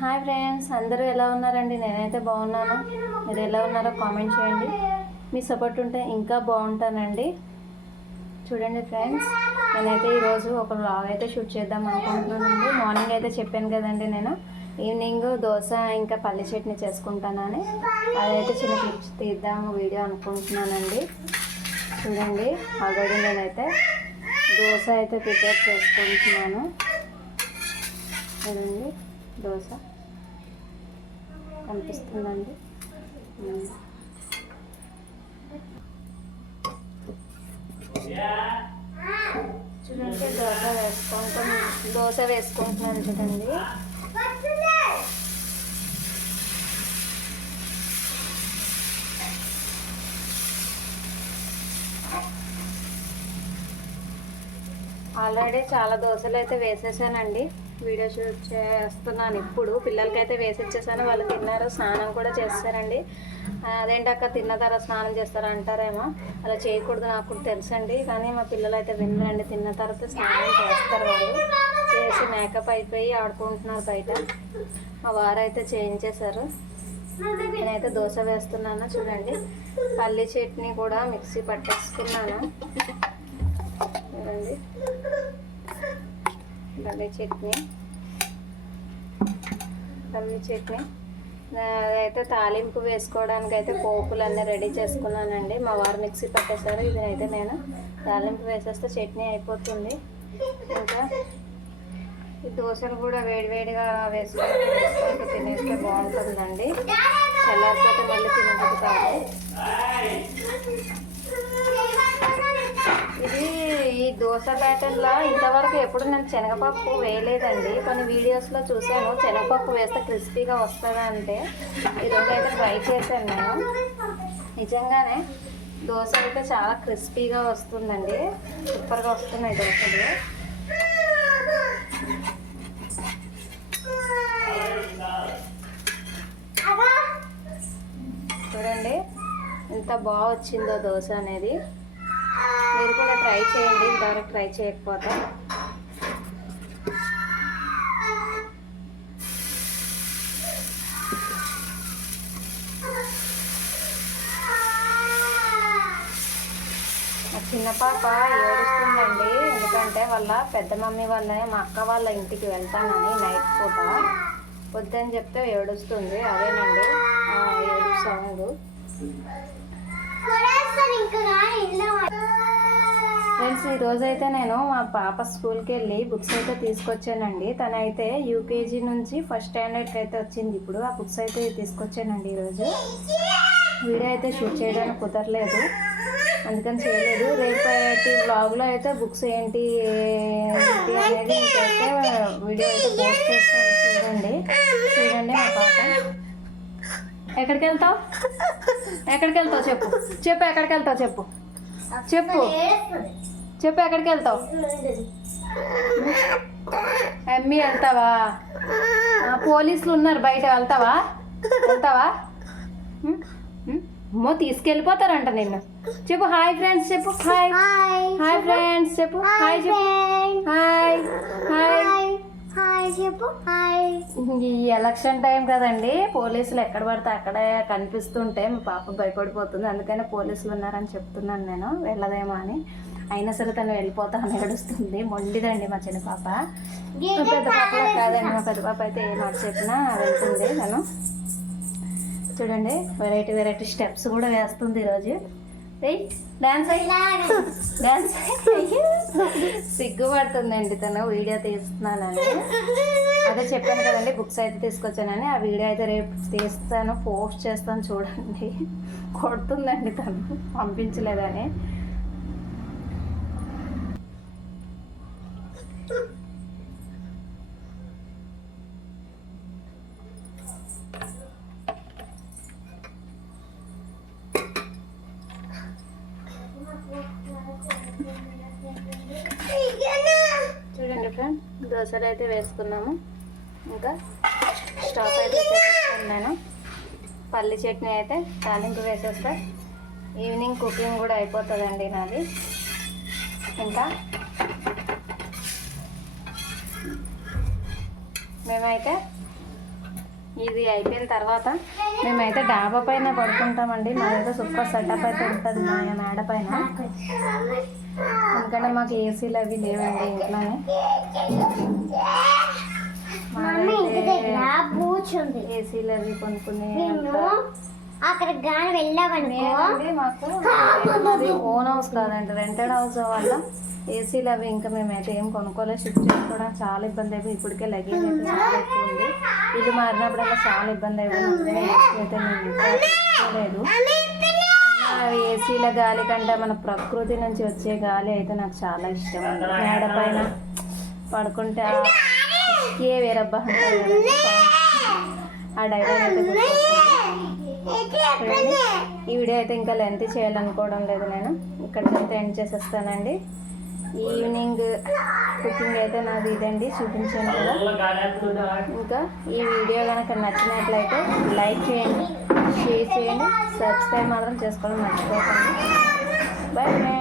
Hi friends, అందరూ ఎలా ఉన్నారండి? నేనైతే బాగున్నాను. మీరు ఎలా ఉన్నారో కామెంట్ చేయండి. మీ సపోర్ట్ ఉంటే ఇంకా బాగుంటానండి. చూడండి ఫ్రెండ్స్, నేనైతే ఈరోజు ఒక వ్లాగ్ అయితే షూట్ చేద్దాం అనుకుంటున్నానండి. మార్నింగ్ అయితే చెప్పాను కదండి, నేను ఈవినింగ్ దోశ ఇంకా పల్లి చట్నీ చేసుకుంటానని. అదైతే చిన్న క్లిప్స్ తీద్దాము వీడియో అనుకుంటున్నానండి. చూడండి, ఆల్రెడీ నేనైతే దోశ అయితే ప్రిపేర్ చేసుకుంటున్నాను. చూడండి, దోశ కనిపిస్తుందండి. చూడండి, దోశ వేసుకుంటున్నాను చూడండి. ఆల్రెడీ చాలా దోశలు అయితే వేసేసానండి. వీడియో షూట్ చేస్తున్నాను ఇప్పుడు. పిల్లలకైతే వేసిచ్చేసాను, వాళ్ళు తిన్నారు, స్నానం కూడా చేస్తారండి. అదేంటక్క తిన్న తర్వాత స్నానం చేస్తారు అంటారేమో, అలా చేయకూడదు నాకు కూడా తెలుసండి. కానీ మా పిల్లలు అయితే వినరండి. తిన్న తర్వాత స్నానం చేస్తారు, వాళ్ళు చేసి మేకప్ అయిపోయి ఆడుకుంటున్నారు బయట. మా వారు అయితే చేయించేశారు. నేనైతే దోశ వేస్తున్నాను. చూడండి, పల్లి చట్నీ కూడా మిక్సీ పట్టేసుకున్నాను. చూడండి, పల్లి చట్నీ అయితే తాలింపు వేసుకోవడానికి అయితే పోపులు అన్నీ రెడీ చేసుకున్నానండి. మా వారు మిక్సీ పట్టేశారు. ఇదైతే నేను తాలింపు వేసేస్తే చట్నీ అయిపోతుంది. ఇంకా ఈ దోశలు కూడా వేడివేడిగా వేసుకుంటూ తినేస్తే బాగుంటుందండి. చల్లారిపోతే మళ్ళీ తినబుద్ధి కాదు. ఇది ఈ దోశ బ్యాటర్లో ఇంతవరకు ఎప్పుడు నేను శనగపప్పు వేయలేదండి. కొన్ని వీడియోస్లో చూశాను శనగపప్పు వేస్తే క్రిస్పీగా వస్తుందా అంటే, ఈరోజు అయితే ట్రై చేశాను నేను. నిజంగానే దోశ అయితే చాలా క్రిస్పీగా వస్తుందండి. సూపర్గా వస్తున్నాయి దోశలు. చూడండి ఎంత బాగా వచ్చిందో దోశ అనేది. మీరు కూడా ట్రై చేయండి, ఇంతవరకు ట్రై చేయకపోతే. మా చిన్న పాప ఏడుస్తుందండి, ఎందుకంటే వాళ్ళ పెద్ద మమ్మీ వాళ్ళ మా అక్క వాళ్ళ ఇంటికి వెళ్తానని నైట్ పూట వద్దని చెప్తే ఏడుస్తుంది. అదేనండి ఏడు సాంగ్. ఫ్రెండ్స్, ఈరోజైతే నేను మా పాప స్కూల్కి వెళ్ళి బుక్స్ అయితే తీసుకొచ్చానండి. తనైతే యూకేజీ నుంచి ఫస్ట్ స్టాండర్డ్కి అయితే వచ్చింది ఇప్పుడు. ఆ బుక్స్ అయితే తీసుకొచ్చానండి. ఈరోజు వీడియో అయితే షూట్ చేయడానికి కుదరలేదు, అందుకని చేయలేదు. రేపటి వ్లాగ్లో అయితే బుక్స్ ఏంటి అనేది ఇంకైతే వీడియో అయితే పోస్ట్ చేస్తాను. చూడండి మా పాప. ఎక్కడికి వెళ్తావు చెప్పు ఎక్కడికి వెళ్తావు చెప్పు ఎక్కడికి వెళ్తావు? ఎమ్మి వెళ్తావా? పోలీసులు ఉన్నారు బయట, వెళ్తావా? అమ్మో, తీసుకెళ్ళిపోతారంట నిన్ను. చెప్పు హాయ్ ఫ్రెండ్స్ చెప్పు. హాయ్ ఫ్రెండ్స్ చెప్పు. హాయ్ చెప్పు. ఈ ఎలక్షన్ టైం కదండి, పోలీసులు ఎక్కడ పడితే అక్కడే కనిపిస్తుంటే మా పాప భయపడిపోతుంది. అందుకనే పోలీసులు ఉన్నారని చెప్తున్నాను నేను, వెళ్ళదేమో అని. అయినా సరే తను వెళ్ళిపోతా అని ఏడుస్తుంది. మొండిదండి మా చిన్న పాప. పెద్ద పాప కాదండి, మా పెద్ద పాప అయితే ఏ మాట చెప్పినా వెళ్తుంది తను. చూడండి, వెరైటీ స్టెప్స్ కూడా వేస్తుంది ఈరోజు. డాన్స్ సిగ్గుపడుతుందండి తను, వీడియో తీస్తున్నానని. అదే చెప్పాను కదండి, బుక్స్ అయితే తీసుకొచ్చానని. ఆ వీడియో అయితే రేపు తీస్తాను, పోస్ట్ చేస్తాను. చూడండి, కొడుతుందండి తను పంపించలేదని. చూడండి ఫ్రెండ్, దోశలు అయితే వేసుకున్నాము. ఇంకా స్టవ్ అయితే చేసేసుకున్నాను. పల్లి చట్నీ అయితే తాలింపు వేసేస్తే ఈవినింగ్ కుకింగ్ కూడా అయిపోతుందండి నాది. ఇంకా మేమైతే ఇది అయిపోయిన తర్వాత మేమైతే డాబా పైన పడుకుంటామండి. మాదైతే సూపర్ సెటప్ అయితే ఉంటుంది మా మేడ పైన. ఎందుకంటే మాకు ఏసీలు అవి లేవండి ఇంట్లోనే. ఏసీలు అవి కొనుక్కునే అక్కడ గాని వెళ్ళామనుకోండి. మాకు అది ఓన్ హౌస్ కాదండి, రెంటెడ్ హౌస్ వల్ల ఏసీలు అవి ఇంకా మేమైతే ఏం కొనుక్కోలేదు. షిఫ్ట్ చేసుకోవడం చాలా ఇబ్బంది అయిపోయి ఇప్పటికే లగేజ్ అయితే చాలా ఎక్కువ ఉంది. ఇల్లు మారినప్పుడల్లా చాలా ఇబ్బంది అయిపోయింది. అయితే మేము లేదు. ఏసీల గాలి కంటే మన ప్రకృతి నుంచి వచ్చే గాలి అయితే నాకు చాలా ఇష్టం అండి. మేడ పైన పడుకుంటే ఏ వేరబ్బా అంటారు కదండి, ఆ డైలాగ్ అయితే గుర్తొస్తుంది. ఈ వీడియో అయితే ఇంకా లెంత్ చేయాలనుకోవడం లేదు, నేను ఇక్కడికైతే ఎండ్ చేసేస్తానండి. ఈవినింగ్ కుకింగ్ అయితే నాది ఇదండి, చూపించాను కదా. ఇంకా ఈ వీడియో కనుక నచ్చినట్లయితే లైక్ చేయండి, షేర్ చేయండి, సబ్స్క్రైబ్ మాత్రం చేసుకోవడం మర్చిపోకండి. బాయ్.